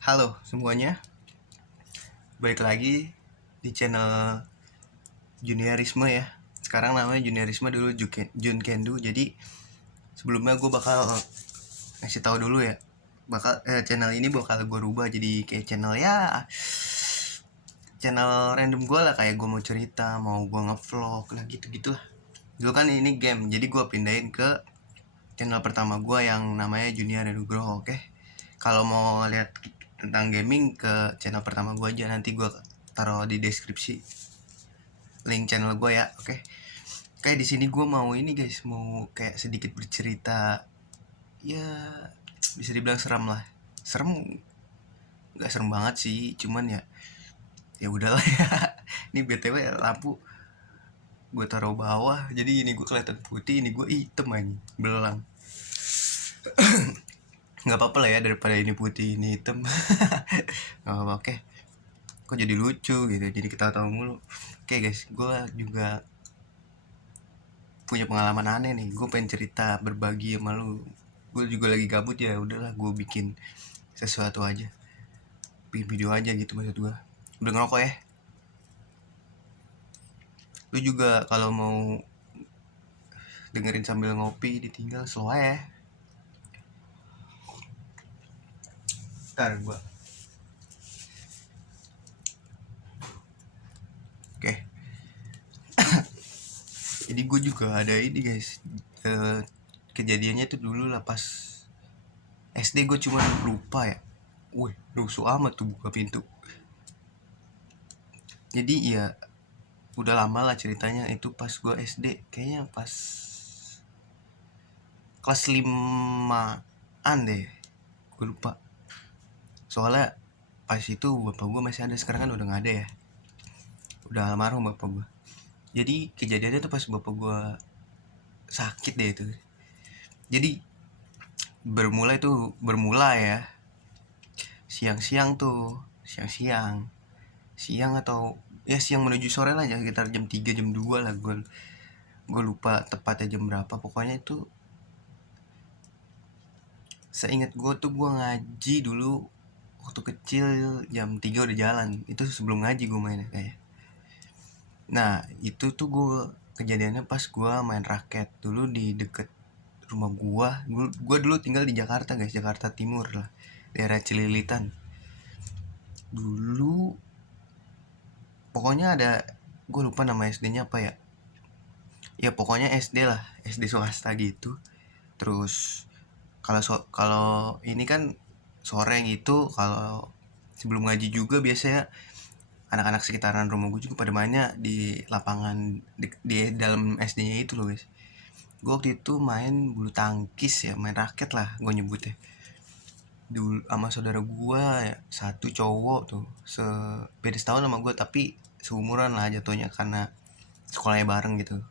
Halo semuanya, balik lagi di channel Juniorisme ya. Sekarang namanya Juniorisme, dulu Jun Kendu. Jadi sebelumnya gue bakal ngasih tahu dulu ya. Channel ini bakal gue rubah jadi kayak channel random gue lah, kayak gue mau cerita, mau gue ngevlog lah gitu-gitu lah. Dulu kan ini game, jadi gue pindahin ke channel pertama gue yang namanya Junior Nugroho. Oke, kalau mau lihat tentang gaming ke channel pertama gue aja, nanti gue taruh di deskripsi link channel gue ya. Oke, kayak di sini gue mau ini guys, mau kayak sedikit bercerita, ya bisa dibilang seram lah. Serem nggak serem banget sih, cuman ya udahlah ya. Ini btw lampu gue taruh bawah, jadi ini gue kelihatan putih, ini gue hitam aja belang. Nggak apa-apa lah ya, daripada ini putih ini hitam. Nggak apa-apa. Oke, kok jadi lucu gitu, jadi kita tahu mulu. Oke guys, gue juga punya pengalaman aneh nih, gue pengen cerita, berbagi sama lu. Gue juga lagi gabut ya, udahlah gue bikin sesuatu aja, bikin video aja gitu maksud gue. Udah ngerokok ya, lu juga kalau mau dengerin sambil ngopi ditinggal slow ya. Ntar gue oke. Jadi gue juga ada ini guys, kejadiannya tuh dulu lah pas SD. Gue cuma lupa ya, wih rusuh amat tuh buka pintu. Jadi ya udah lama lah ceritanya, itu pas gue SD, kayaknya pas kelas 5-an deh, gue lupa. Soalnya pas itu bapak gue masih ada, sekarang kan udah gak ada ya, udah almarhum bapak gue. Jadi kejadiannya tuh pas bapak gue sakit deh itu. Jadi bermula ya siang-siang tuh, siang atau ya siang menuju sore lah ya, sekitar jam 3 jam 2 lah. Gue lupa tepatnya jam berapa, pokoknya itu seingat gue tuh gue ngaji dulu waktu kecil jam 3 udah jalan. Itu sebelum ngaji gue mainnya kayak. Nah itu tuh kejadiannya pas gue main raket dulu di deket rumah gue. Gue dulu tinggal di Jakarta guys, Jakarta Timur lah, daerah Cililitan. Dulu pokoknya ada, gue lupa nama SD-nya apa ya. Ya pokoknya SD lah, SD swasta gitu. Terus kalau ini kan sore gitu, kalau sebelum ngaji juga biasanya anak-anak sekitaran rumah gue juga pada mainnya di lapangan di dalam SD-nya itu loh guys. Gue waktu itu main bulu tangkis ya, main raket lah gue nyebutnya dulu sama saudara gue ya, satu cowok tuh, beda setahun sama gue tapi seumuran lah jatuhnya karena sekolahnya bareng gitu.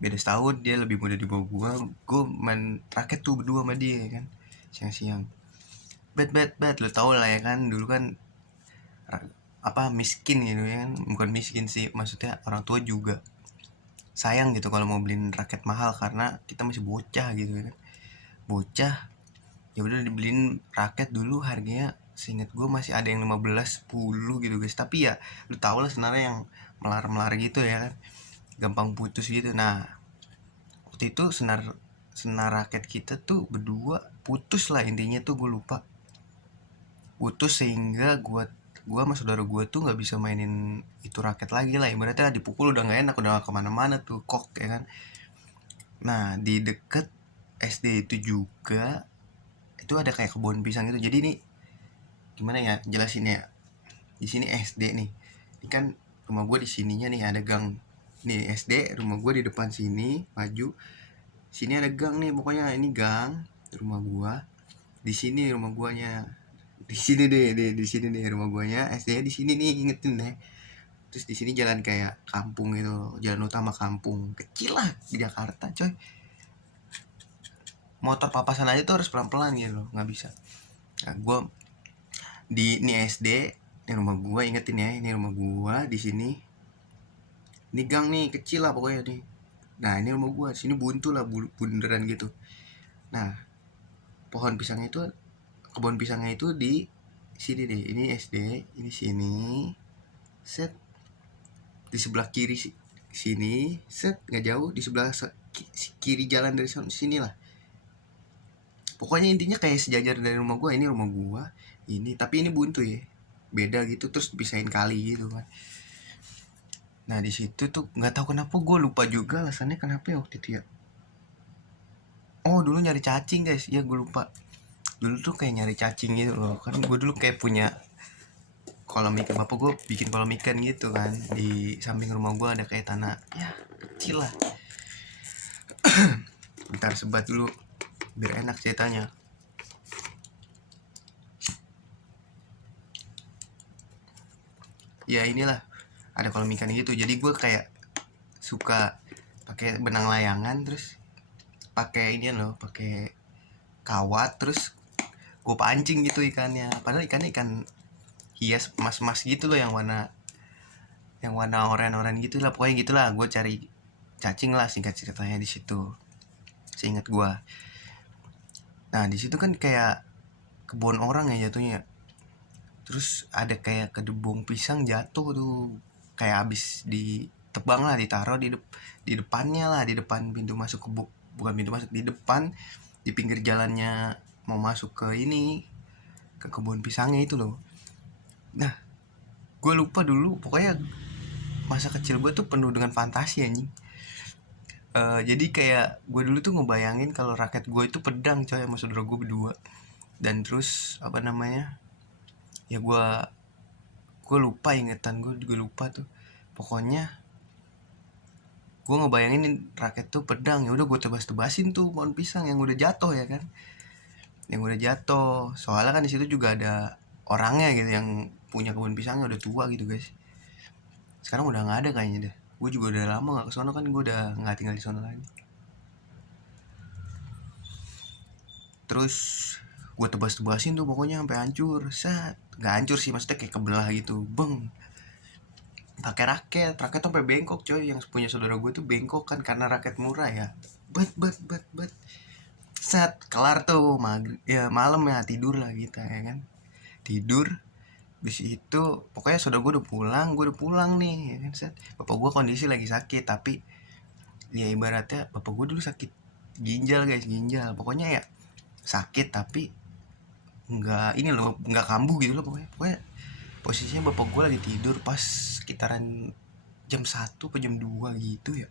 Beda setahun, dia lebih muda di bawah gue main raket tuh berdua sama dia kan, siang-siang. Bet lo tau lah ya kan, dulu kan apa miskin gitu ya kan, bukan miskin sih, maksudnya orang tua juga sayang gitu kalau mau beliin raket mahal karena kita masih bocah gitu kan, bocah. Ya udah dibeliin raket dulu, harganya seingat gue masih ada yang 15 10 gitu guys. Tapi ya lu tau lah sebenarnya yang melar-melar gitu ya kan, gampang putus gitu. Nah waktu itu senar senar raket kita tuh berdua putus lah, intinya tuh gue lupa putus sehingga gue sama saudara gue tuh nggak bisa mainin itu raket lagi lah, ibaratnya dipukul udah nggak enak, udah gak kemana-mana tuh kok ya kan. Nah di deket SD itu juga itu ada kayak kebun pisang gitu. Jadi ini gimana ya jelasin ya, di sini SD nih, ini kan rumah gue di sininya nih ada gang nih, SD rumah gue di depan sini, maju sini ada gang nih, pokoknya ini gang rumah gue. Di sini rumah guanya, di sini deh di sini deh rumah guanya, SD di sini nih, ingetin deh. Terus di sini jalan kayak kampung gitu, jalan utama kampung kecil lah di Jakarta coy. Motor papasan aja tuh harus pelan-pelan gitu, nggak bisa. Nah gue di ini SD, ini rumah gua, ingetin ya, ini rumah gua di sini. Ini gang nih kecil lah pokoknya nih. Nah ini rumah gua, sini buntu lah, bunderan gitu. Nah pohon pisangnya itu, kebun pisangnya itu di sini deh, ini SD, ini sini, set di sebelah kiri sini, set nggak jauh di sebelah kiri jalan dari sini lah. Pokoknya intinya kayak sejajar dari rumah gue, ini rumah gue, ini tapi ini buntu ya, beda gitu, terus dipisahin kali gitu kan. Nah di situ tuh nggak tahu kenapa gue lupa juga alasannya kenapa ya waktu itu ya. Oh dulu nyari cacing guys, ya gue lupa. Dulu tuh kayak nyari cacing gitu loh, kan gue dulu kayak punya kolam ikan, bapak gue bikin kolam ikan gitu kan, di samping rumah gue ada kayak tanah ya kecil lah. Bentar sebat dulu biar enak ceritanya. Ya inilah ada kolam ikan gitu, jadi gue kayak suka pakai benang layangan, terus pakai ini loh, pakai kawat, terus gue pancing gitu ikannya, padahal ikannya ikan hias emas-emas gitu loh, yang warna oranye-oranye gitu lah, pokoknya gitulah. Gue cari cacing lah singkat ceritanya di situ, seingat gue. Nah di situ kan kayak kebun orang ya jatuhnya, terus ada kayak kedubung pisang jatuh tuh, kayak abis ditebang lah, ditaruh di depannya lah, di depan pintu masuk bukan pintu masuk, di depan, di pinggir jalannya mau masuk ke ini, ke kebun pisangnya itu loh. Nah gue lupa dulu, pokoknya masa kecil gue tuh penuh dengan fantasi anjing. Jadi kayak gue dulu tuh ngebayangin kalau raket gue itu pedang coy, sama saudara gue berdua. Dan terus apa namanya, ya gue lupa, ingetan gue juga lupa tuh. Pokoknya gue ngebayangin raket tuh pedang, ya udah gue tebas-tebasin tuh pohon pisang yang udah jatuh ya kan, yang udah jatuh. Soalnya kan di situ juga ada orangnya gitu, yang punya kebun pisangnya udah tua gitu guys. Sekarang udah nggak ada kayaknya deh. Gue juga udah lama nggak kesono kan, gue udah nggak tinggal di sono lagi. Terus gue tebas-tebasin tuh pokoknya sampai hancur, set. Nggak hancur sih, maksudnya kayak kebelah gitu, beng. Pakai raket sampai bengkok coy. Yang punya saudara gue tuh bengkok kan karena raket murah ya. Bet set kelar tuh ya malam ya, tidur lah kita ya kan, tidur. Di situ pokoknya saudara gue udah pulang nih ya kan, set. Bapak gue kondisi lagi sakit, tapi ya ibaratnya bapak gue dulu sakit ginjal guys, ginjal pokoknya ya, sakit tapi nggak ini loh, nggak kambuh gitu loh, pokoknya posisinya bapak gue lagi tidur pas sekitaran jam 1 atau jam 2 gitu ya.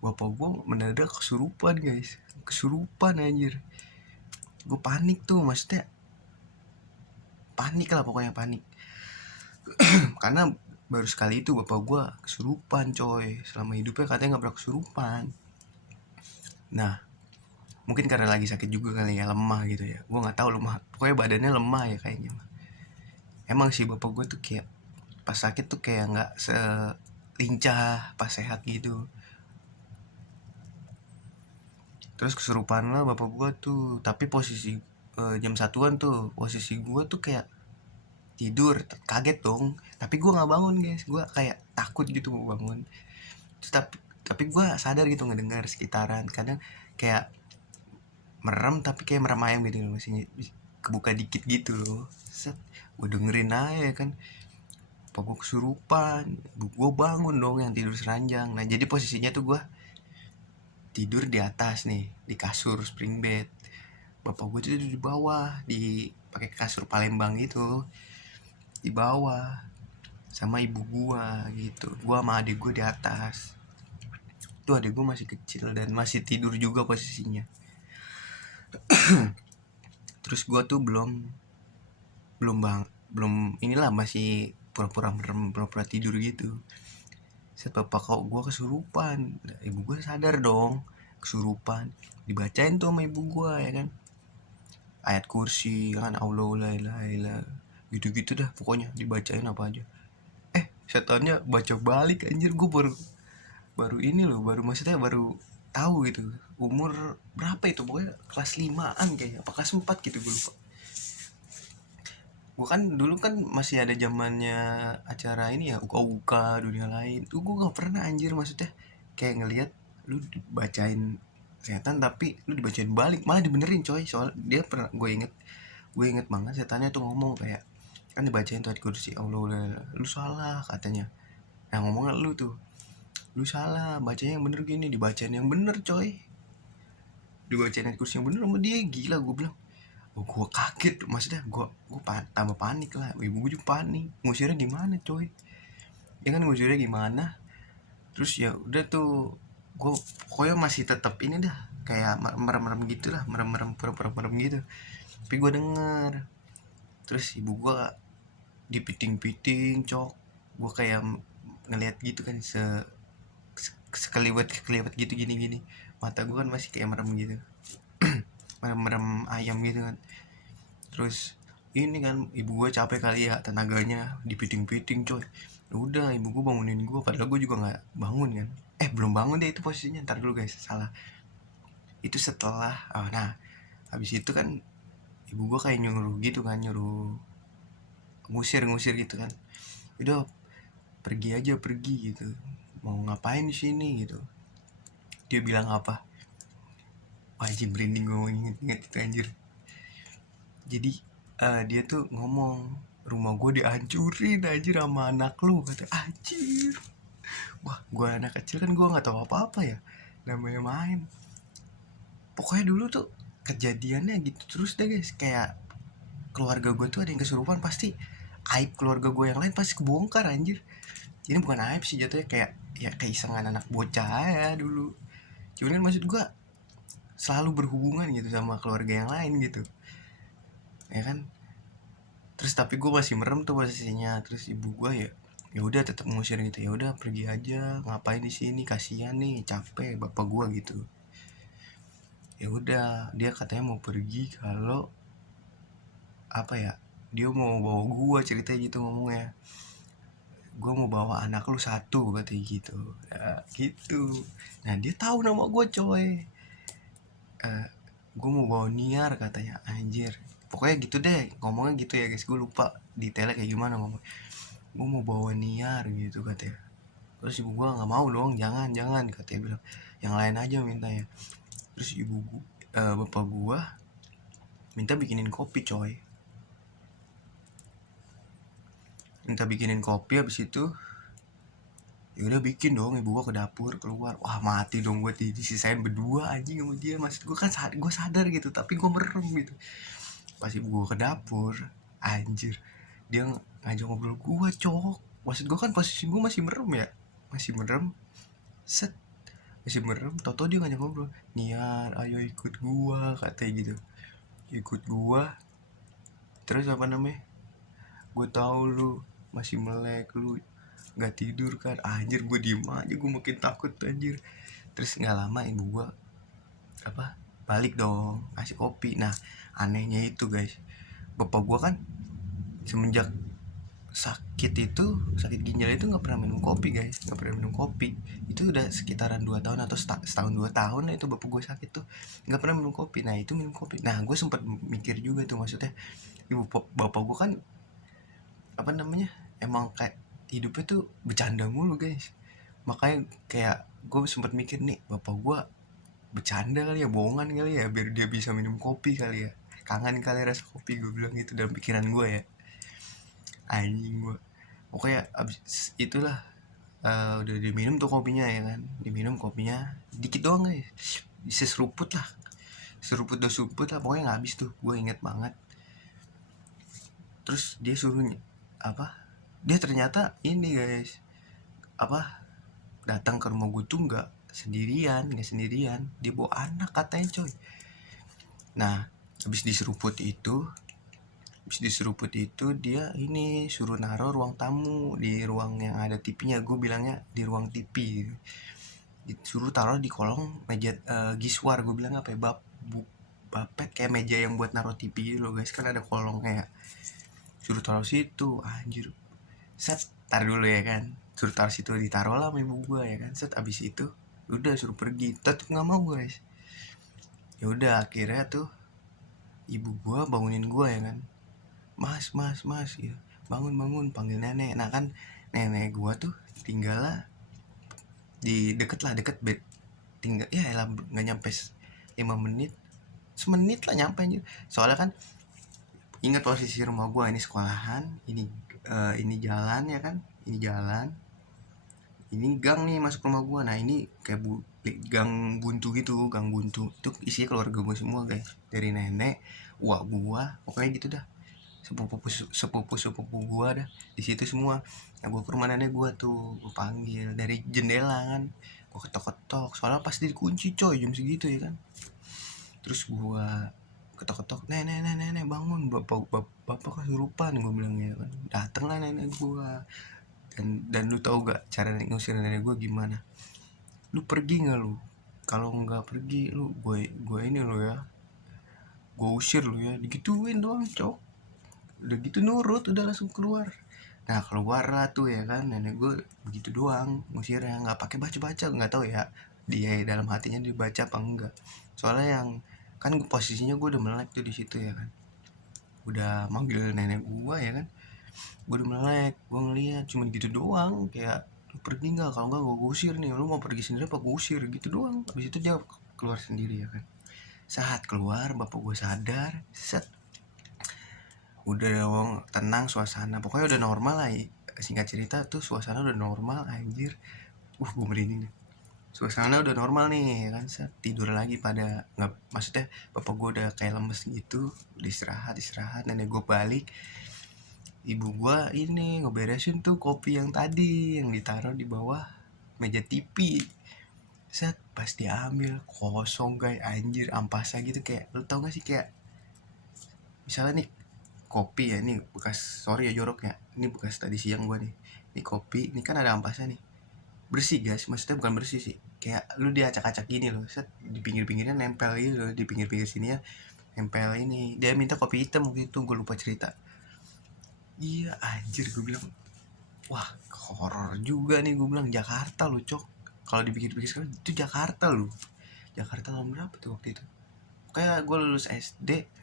Bapak gue mendadak kesurupan guys, kesurupan anjir. Gue panik tuh, maksudnya panik lah, pokoknya panik. Karena baru sekali itu bapak gue kesurupan coy, selama hidupnya katanya nggak pernah kesurupan. Nah mungkin karena lagi sakit juga kali ya, lemah gitu ya, gue nggak tahu, lemah pokoknya badannya lemah ya kayaknya. Emang sih bapak gue tuh kayak pas sakit tuh kayak nggak selincah pas sehat gitu. Terus kesurupan lah bapak gue tuh, tapi posisi jam 1-an tuh, posisi gue tuh kayak tidur, kaget dong, tapi gue nggak bangun guys, gue kayak takut gitu mau bangun. Terus tapi gue sadar gitu ngedengar sekitaran, kadang kayak merem tapi kayak merem ayam gitu loh, masih kebuka dikit gitu loh, set. Gue dengerin aja kan, apa gue kesurupan, gue bangun dong yang tidur seranjang. Nah jadi posisinya tuh gue tidur di atas nih, di kasur spring bed. Bapak gue tuh tidur di bawah, di pakai kasur Palembang itu, di bawah sama ibu gue gitu. Gue sama adik gue di atas. Tuh adik gue masih kecil dan masih tidur juga posisinya. Terus gue tuh belum inilah, masih pura-pura merem, pura-pura tidur gitu. Set bapak kok gue kesurupan, ibu gue sadar dong kesurupan, dibacain tuh sama ibu gue ya kan, ayat kursi kan, Allah la ilaha illa, gitu-gitu dah pokoknya dibacain apa aja. Setannya baca balik anjir. Gue baru ini loh, baru maksudnya baru tahu gitu, umur berapa itu, pokoknya kelas 5-an kayaknya, apa kelas 4 gitu, gue lupa. Gue kan dulu kan masih ada zamannya acara ini ya, uka dunia lain tuh, gue nggak pernah anjir, maksudnya kayak ngelihat lu dibacain setan tapi lu dibacain balik, malah dibenerin coy. Soal dia pernah, gue inget gue inget banget setannya tuh ngomong kayak, kan dibacain tuh ayat kursi Allah, lu salah katanya. Nah ngomongnya lu salah, bacanya yang bener gini, dibacain yang bener coy, dibacain ayat kursi yang bener sama dia. Gila, gue bilang, gue kaget, maksudnya gue tambah panik lah, ibu gue juga panik, ngusirnya gimana coy, ya kan ngusirnya gimana. Terus ya udah tuh, gue pokoknya masih tetap ini dah, kayak merem-merem gitu lah, merem-merem pura-pura merem gitu, tapi gue denger. Terus ibu gue dipiting-piting cok, gue kayak ngeliat gitu kan, sekeliwat gitu, gini mata gue kan masih kayak merem gitu, merem ayam gitu kan. Terus ini kan ibu gue capek kali ya, tenaganya dipiting-piting coy. Udah ibu gue bangunin gue, padahal gue juga nggak bangun kan. Belum bangun deh itu posisinya, ntar dulu guys, salah. Itu setelah nah habis itu kan ibu gue kayak nyuruh gitu kan, nyuruh ngusir gitu kan. Udah pergi aja, pergi gitu, mau ngapain di sini gitu. Dia bilang apa, anjing merinding gue inget itu anjir. Jadi dia tuh ngomong, rumah gue dihancurin anjir sama anak lu, kata. Anjir, wah gue anak kecil kan, gue nggak tahu apa-apa ya, namanya main. Pokoknya dulu tuh kejadiannya gitu terus deh guys, kayak keluarga gue tuh ada yang kesurupan, pasti aib keluarga gue yang lain pasti kebongkar anjir. Ini bukan aib sih jatuhnya, kayak ya keisengan anak bocah ya dulu. Cuman kan maksud gue selalu berhubungan gitu sama keluarga yang lain gitu, ya kan. Terus tapi gue masih merem tuh posisinya. Terus ibu gue ya udah tetap ngusir gitu, ya udah pergi aja, ngapain di sini, kasihan nih, capek bapak gue gitu. Ya udah, dia katanya mau pergi kalau apa ya, dia mau bawa gue, ceritanya gitu ngomongnya, gue mau bawa anak lu satu katanya gitu ya, gitu. Nah dia tahu nama gue coy. Gue mau bawa Niar katanya, anjir. Pokoknya gitu deh ngomongnya gitu ya guys, gue lupa detailnya kayak gimana ngomong. Gue mau bawa Niar gitu katanya. Terus ibu gue nggak mau dong, jangan katanya, bilang yang lain aja mintanya. Terus bapak gue minta bikinin kopi coy, minta bikinin kopi. Habis itu ya udah bikin dong, ibu gua ke dapur keluar, wah mati dong gue, disisain berdua anjing sama dia. Maksud gue kan gue sadar gitu, tapi gue merem gitu. Pas ibu gua ke dapur, anjir, dia ngajak ngobrol gue cok. Maksud gue kan posisi gue masih merem ya, masih merem, set, masih merem. Toto dia ngajak ngobrol, Niar ayo ikut gua katanya gitu, ikut gua. Terus apa namanya, gue tahu lu masih melek, lu nggak tidur kan. Anjir, gue diem aja, gue makin takut anjir. Terus nggak lama ibu gue balik dong, kasih kopi. Nah anehnya itu guys, bapak gue kan semenjak sakit ginjal itu nggak pernah minum kopi guys, nggak pernah minum kopi. Itu udah sekitaran 2 tahun atau setahun 2 tahun lah itu bapak gue sakit tuh nggak pernah minum kopi. Nah itu minum kopi. Nah gue sempat mikir juga tuh, maksudnya bapak gue kan apa namanya, emang kayak hidupnya tuh bercanda mulu guys. Makanya kayak gue sempat mikir nih, bapak gue bercanda kali ya, bohongan kali ya, biar dia bisa minum kopi kali ya, kangen kali rasa kopi, gue bilang gitu dalam pikiran gue ya. Anjing gue, pokoknya abis itulah udah diminum tuh kopinya ya kan, diminum kopinya dikit doang guys, bisa seruput lah, seruput dua seruput lah, pokoknya nggak habis tuh, gue inget banget. Terus dia suruh dia ternyata ini guys, datang ke rumah gue tuh nggak sendirian, dia bawa anak katanya coy. Nah habis diseruput itu dia ini suruh naruh ruang tamu, di ruang yang ada TV-nya, gue bilangnya di ruang TV, disuruh taruh di kolong meja giswar, gue bilang apa ya, bapet, kayak meja yang buat naruh TV gitu loh guys, kan ada kolong kayak, suruh taruh situ. Anjir, set, tar dulu ya kan, suruh taruh situ, ditaruh lah sama ibu gue ya kan. Set abis itu udah suruh pergi, tetep nggak mau guys. Ya udah akhirnya tuh ibu gue bangunin gue ya kan, mas ya, bangun, panggil nenek. Nah kan nenek gue tuh tinggal lah di deket bed, tinggal ya elah nggak nyampe 5 menit, semenit lah nyampe aja. Soalnya kan Ingat posisi rumah gue ini sekolahan, ini jalan ya kan, ini jalan, ini gang nih masuk rumah gue. Nah ini kayak gang buntu gitu, gang buntu itu isinya keluarga gue semua guys, dari nenek, wah gue, pokoknya gitu dah, sepupu gue dah di situ semua. Nah gue ke rumah nenek gue tuh, gue panggil dari jendela kan, gue ketok-ketok soalnya pasti dikunci coy jam segitu ya kan. Terus gue ketok-ketok, nenek bangun, bapak kesurupan, gue bilang ya kan. Dateng lah nenek gue, dan lu tau gak cara ngusir nenek gue gimana? Lu pergi nggak lu? Kalau nggak pergi lu, gue ini lu ya, gue usir lu ya, digituin doang cok. Udah gitu nurut, udah langsung keluar. Nah keluar lah tuh ya kan, nenek gue begitu doang ngusirnya, nggak pakai baca-baca. Nggak tahu ya dia dalam hatinya dibaca apa enggak, soalnya yang kan posisinya gue udah melek tuh di situ ya kan, udah manggil nenek gue ya kan, gue udah melek, gue ngeliat cuma gitu doang, kayak lu pergi nggak, kalau nggak gue usir nih, lu mau pergi sendiri apa gue usir, gitu doang. Habis itu dia keluar sendiri ya kan. Saat keluar bapak gue sadar, set, udah dong tenang suasana, pokoknya udah normal lah. Singkat cerita tuh suasana udah normal anjir. Gue merinding nih. Suasana udah normal nih ya kan, set, tidur lagi pada, nggak, maksudnya bapak gue udah kayak lemes gitu, udah istirahat. Nenek gue balik, ibu gue ini ngeberesin tuh kopi yang tadi yang ditaruh di bawah meja TV. Set, pas diambil kosong guys, anjir, ampasnya gitu. Kayak lu tau gak sih, kayak misalnya nih kopi ya, ini bekas, sorry ya jorok ya, ini bekas tadi siang gue nih, ini kopi, ini kan ada ampasnya nih, bersih guys, maksudnya bukan bersih sih, kayak lu diacak-acak gini loh, set, di pinggir-pinggirnya nempel gitu loh, di pinggir-pinggir sini ya nempel ini. Dia minta kopi hitam gitu, gue lupa cerita. Iya anjir, gue bilang wah horor juga nih, gue bilang Jakarta lu cok, kalau dipikir-pikir sekarang itu Jakarta lu. Jakarta tahun berapa tuh waktu itu, kayak gue lulus SD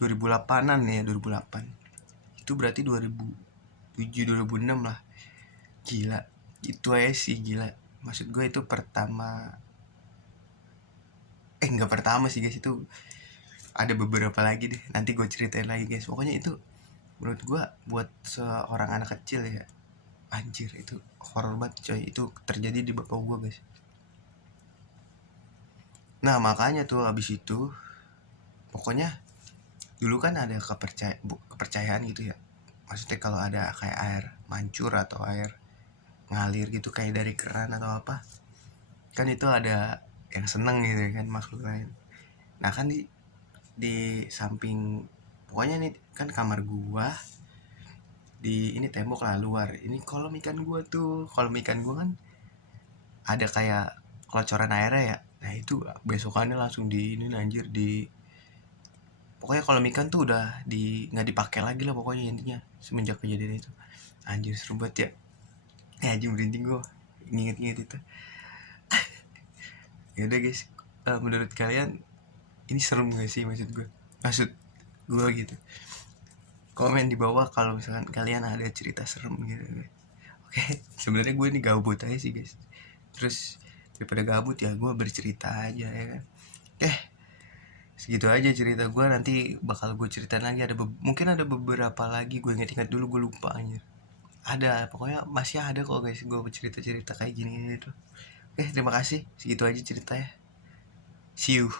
2008an ya, 2008 itu berarti 2007 2006 lah. Gila, itu aja sih gila. Maksud gue itu pertama, nggak pertama sih guys, itu ada beberapa lagi deh, nanti gue ceritain lagi guys. Pokoknya itu menurut gue buat seorang anak kecil ya, anjir itu horor banget coy, itu terjadi di bapak gue guys. Nah makanya tuh abis itu, pokoknya dulu kan ada kepercayaan gitu ya, maksudnya kalau ada kayak air mancur atau air ngalir gitu kayak dari keran atau apa, kan itu ada yang seneng gitu kan, makhluk lain. Nah kan di samping, pokoknya nih kan kamar gua, di ini tembok lah luar, ini kolam ikan gua tuh, kolam ikan gua kan ada kayak kelocoran airnya ya. Nah itu besokannya langsung di ini anjir, di, pokoknya kolam ikan tuh udah nggak dipakai lagi lah pokoknya intinya semenjak kejadian itu. Anjir serem banget ya, anjir merinding gua inget-inget itu. Ya udah guys, menurut kalian ini serem gak sih, maksud gue gitu, komen di bawah kalau misalkan kalian ada cerita serem gitu guys. Oke, sebenarnya gue ini gabut aja sih guys, terus daripada gabut ya gue bercerita aja ya kan. Segitu aja cerita gue, nanti bakal gue ceritain lagi, mungkin ada beberapa lagi, gue inget-inget dulu, gue lupa anjir. Ada, pokoknya masih ada kok guys gue cerita-cerita kayak gini gitu. Terima kasih, segitu aja ceritanya. See you.